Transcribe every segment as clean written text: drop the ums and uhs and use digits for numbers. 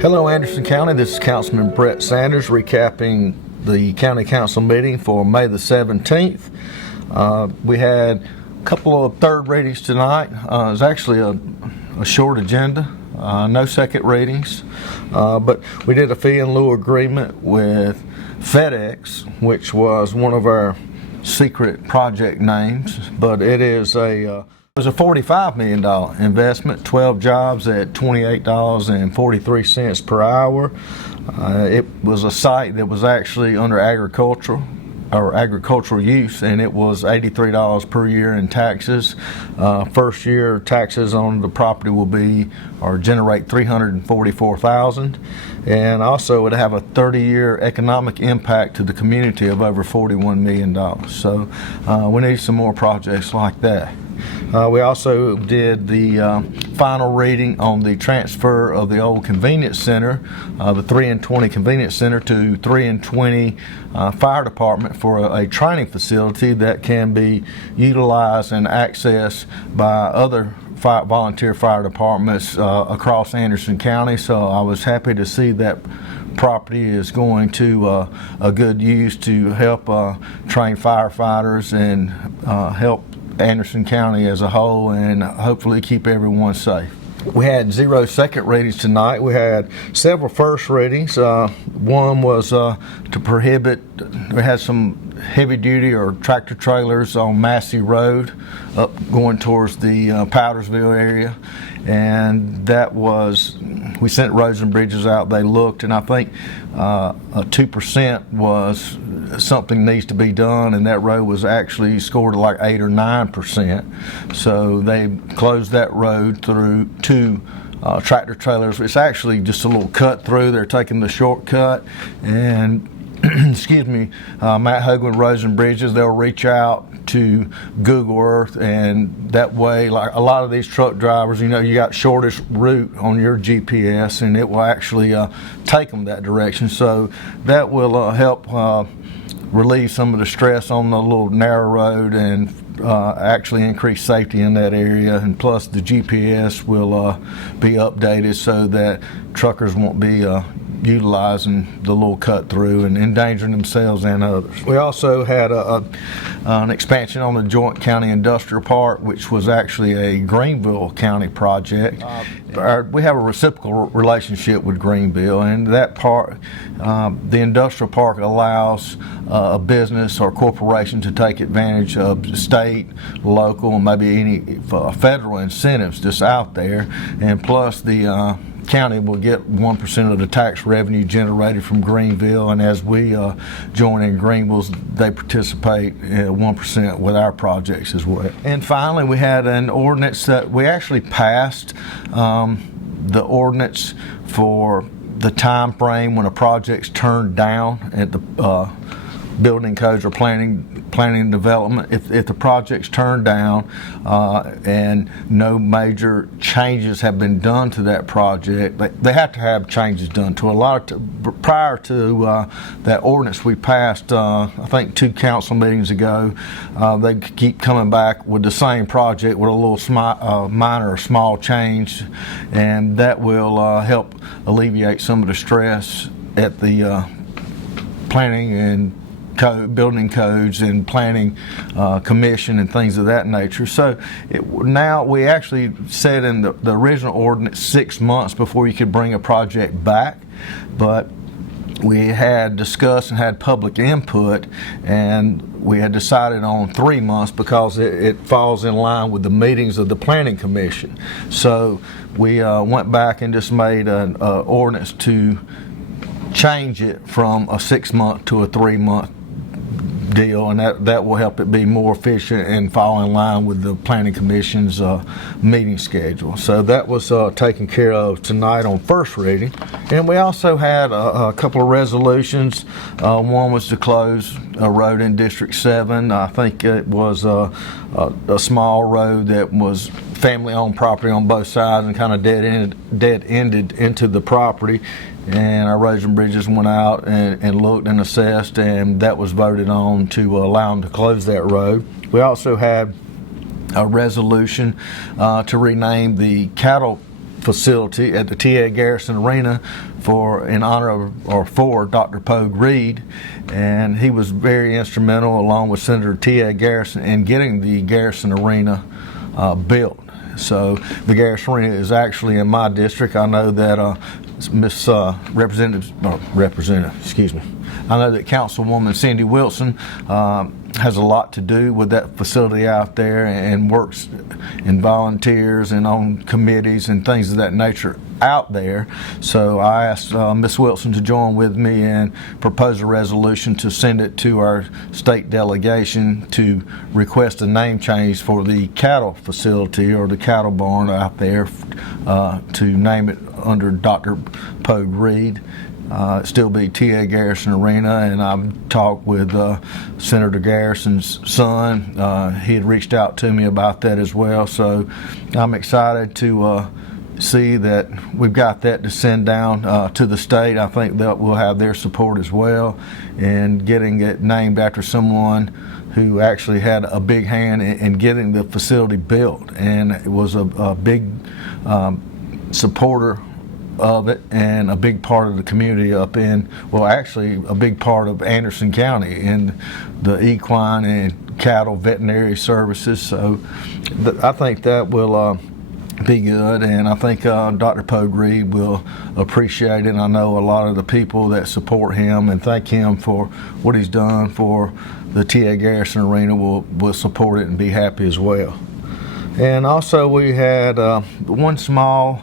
Hello Anderson County, this is Councilman Brett Sanders recapping the County Council meeting for May the 17th. We had a couple of third readings tonight. It was actually a short agenda, no second readings, but we did a fee in lieu agreement with FedEx, which was one of our secret project names, but it was a $45 million investment, 12 jobs at $28.43 per hour. It was a site that was actually under agricultural use, and it was $83 per year in taxes. First year taxes on the property will generate $344,000, and also it would have a 30-year economic impact to the community of over $41 million. So we need some more projects like that. We also did the final reading on the transfer of the old convenience center, the 3 and 20 convenience center, to 3 and 20 fire department for a training facility that can be utilized and accessed by other volunteer fire departments across Anderson County. So I was happy to see that property is going to a good use to help train firefighters and help Anderson County as a whole, and hopefully keep everyone safe. We had 0 second readings tonight. We had several first readings. One was to prohibit, we had some heavy duty or tractor trailers on Massey Road up going towards the Powdersville area, and that was, we sent roads and bridges out, they looked, and I think 2% was something needs to be done, and that road was actually scored like 8 or 9%. So they closed that road through two tractor trailers. It's actually just a little cut through. They're taking the shortcut, and excuse me, Matt Hoagland Roads and Bridges, they'll reach out to Google Earth, and that way, like a lot of these truck drivers, you know, you got shortest route on your GPS, and it will actually take them that direction. So that will help relieve some of the stress on the little narrow road, and actually increase safety in that area. And plus the GPS will be updated so that truckers won't be utilizing the little cut through and endangering themselves and others. We also had an expansion on the Joint County Industrial Park, which was actually a Greenville County project. We have a reciprocal relationship with Greenville, and that part, the industrial park allows a business or corporation to take advantage of state, local, and maybe any federal incentives that's out there, and plus the county will get 1% of the tax revenue generated from Greenville, and as we join in Greenville's, they participate 1% with our projects as well. And finally, we had an ordinance that we actually passed, the ordinance for the time frame when a project's turned down at the building codes or planning and development. If the project's turned down and no major changes have been done to that project, they have to have changes done to it. Prior to that ordinance we passed, I think 2 council meetings ago, they keep coming back with the same project with a little minor or small change, and that will help alleviate some of the stress at the planning and building codes and planning commission and things of that nature. So now we actually said in the original ordinance 6 months before you could bring a project back, but we had discussed and had public input, and we had decided on 3 months because it falls in line with the meetings of the planning commission. So we went back and just made an ordinance to change it from a 6-month to a 3-month deal, and that will help it be more efficient and fall in line with the planning commission's meeting schedule. So that was taken care of tonight on first reading. And we also had a couple of resolutions. One was to close a road in District 7. I think it was a small road that was family-owned property on both sides and kind of dead-ended into the property. And our roads and bridges went out and looked and assessed, and that was voted on to allow them to close that road. We also had a resolution to rename the cattle facility at the Poag Garrison Arena in honor of, or for Dr. Poag Reid, and he was very instrumental, along with Senator Poag Garrison, in getting the Garrison Arena built. So the Garrison Arena is actually in my district. I know that Miss Representative, excuse me. I know that Councilwoman Cindy Wilson has a lot to do with that facility out there, and works and volunteers and on committees and things of that nature out there. So I asked Miss Wilson to join with me and propose a resolution to send it to our state delegation to request a name change for the cattle facility, or the cattle barn out there, to name it under Dr. Poag Reid. Still be Poag Garrison Arena, and I've talked with Senator Garrison's son. He had reached out to me about that as well, so I'm excited to see that we've got that to send down to the state. I think that we'll have their support as well in getting it named after someone who actually had a big hand in getting the facility built, and it was a big supporter of it, and a big part of the community up in, well, actually a big part of Anderson County in the equine and cattle veterinary services. So I think that will be good, and I think Dr. Poag Reid will appreciate it. And I know a lot of the people that support him and thank him for what he's done for the Poag Garrison Arena will support it and be happy as well. And also we had one small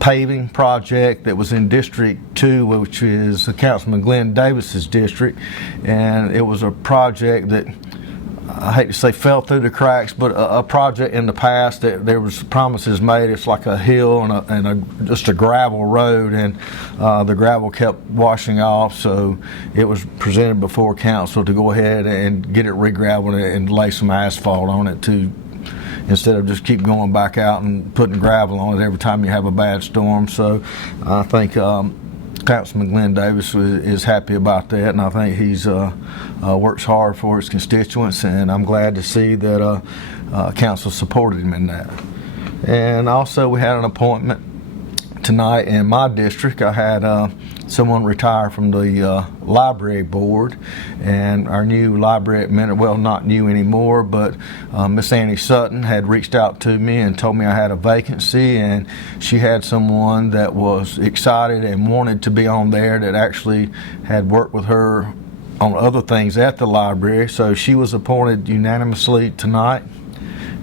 paving project that was in District 2, which is Councilman Glenn Davis's district, and it was a project that, I hate to say fell through the cracks, but a project in the past that there was promises made. It's like a hill and just a gravel road, and the gravel kept washing off, so it was presented before council to go ahead and get it re-gravelled and lay some asphalt on it to, instead of just keep going back out and putting gravel on it every time you have a bad storm. So I think Councilman Glenn Davis is happy about that, and I think he's works hard for his constituents, and I'm glad to see that council supported him in that. And also we had an appointment tonight in my district. I had someone retire from the library board, and our new library administrator, well, not new anymore, but Miss Annie Sutton had reached out to me and told me I had a vacancy, and she had someone that was excited and wanted to be on there that actually had worked with her on other things at the library. So she was appointed unanimously tonight.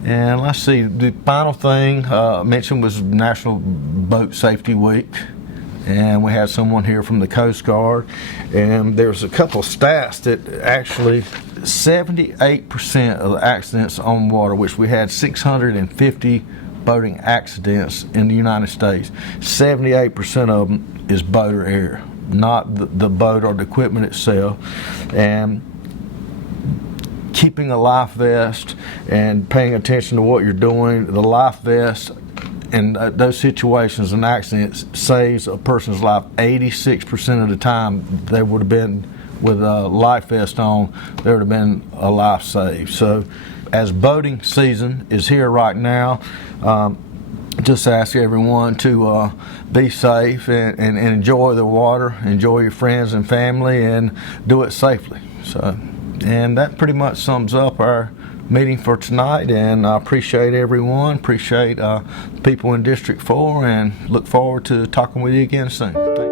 And let's see, the final thing mentioned was National Boat Safety Week, and we had someone here from the Coast Guard, and there's a couple of stats that actually 78% of the accidents on water, which we had 650 boating accidents in the United States, 78% of them is boat or air, not the boat or the equipment itself. And keeping a life vest and paying attention to what you're doing, the life vest in those situations and accidents saves a person's life 86% of the time. They would have been with a life vest on, there would have been a life saved. So as boating season is here right now, just ask everyone to be safe and enjoy the water, enjoy your friends and family, and do it safely. So, and that pretty much sums up our meeting for tonight, and I appreciate everyone, appreciate people in District 4, and look forward to talking with you again soon. Thanks.